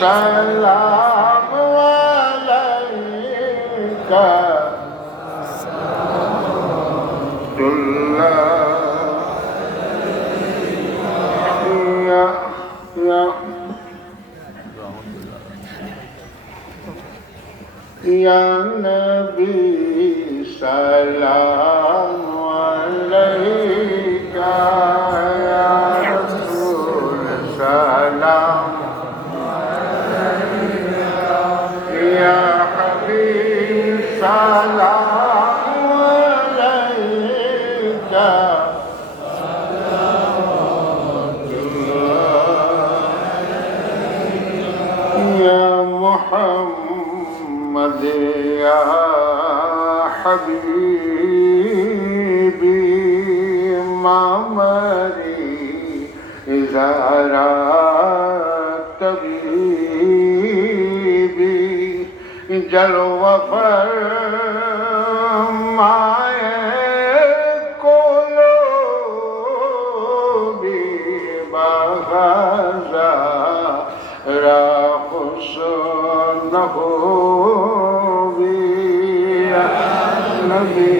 सलाम अलैका या नबी सलाम अलैका या रसूल सलाम या हबीब सलाम अलैका या मुहम्मद या हबीबी मामरी ज़रा तबीबी जलवा फरमाए कोलोबी बग़ज़ा रा हुस्न हो नबी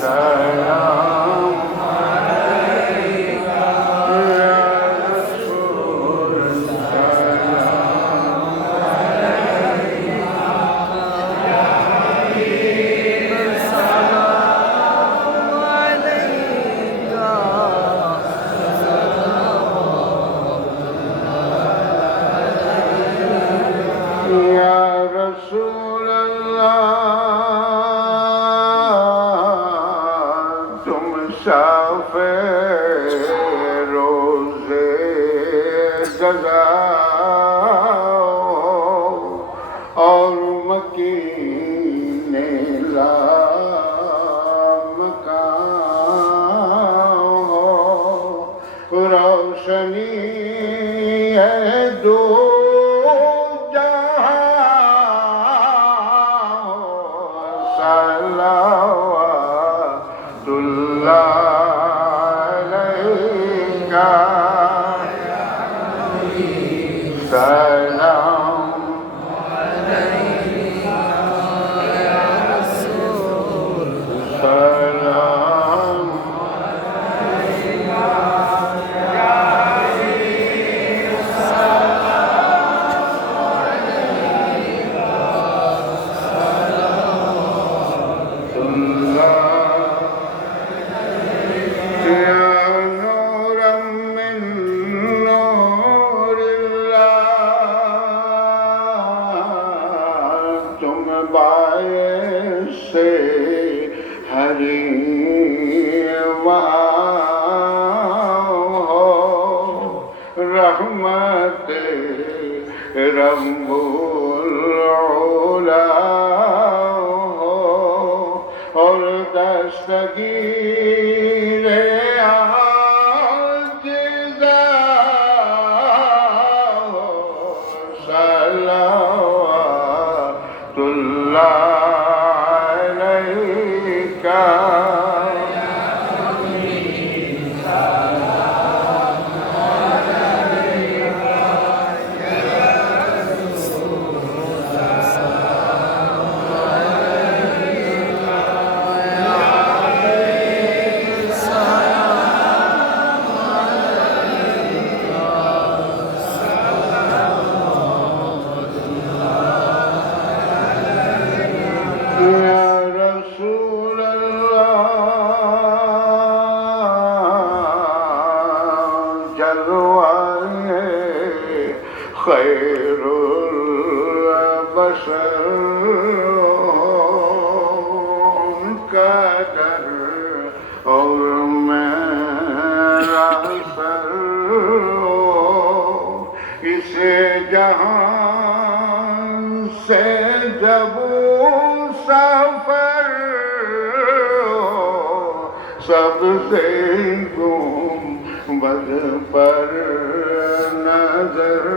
सलाम अलैका या रसूल सलाम अलैका या हबीब सलाम अलैका या रसूल शाफ़े रोज़े जज़ा और मकीने ला मकान हो रोशनी है दो जहां सलावतुल्लाह सलाम अलैका या रसूल सलाम अलैका या हबीब सलाम अलैका सलावतुल्लाह या नूरम मिन से हरी हो रहमत रब्बुल उला हो और दस्तगीर आजिज़ा हो सलावतुल्लाह खैरुल बशर कदर और मेरा सर इसे जहां से जब सफर सबसे गुंबद पर नजर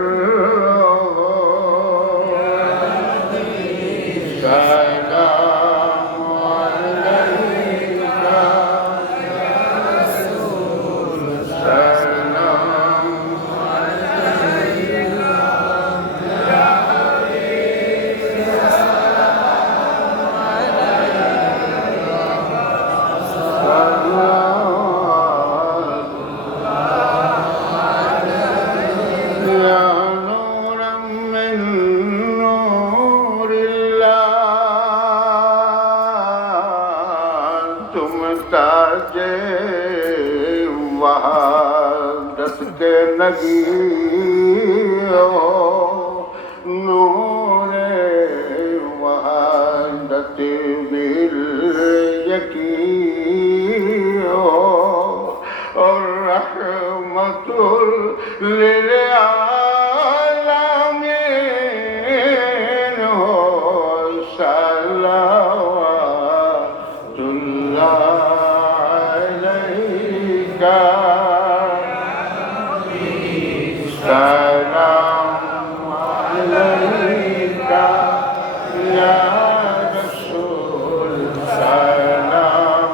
या नूरम मिन नूरिल्लाह तुम ताजे वहादत के नगी हो नूरे वहादत बिल यकीन हो और रहमतुल लिल आलमीन हो सल्लल्लाहु अलैका सलाम अलैका या रसूल सलाम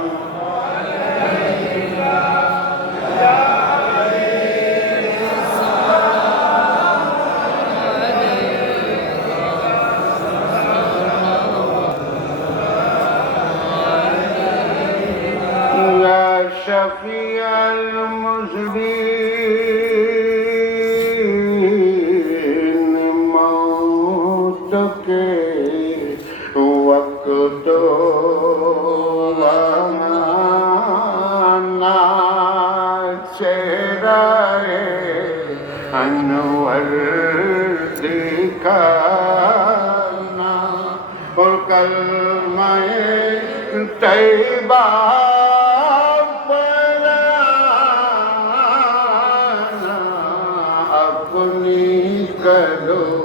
या शफी المذنبين मौत के वक्त वमाना चेहरे अनवर दिखाना और कलमाए तैयबा अपनी करो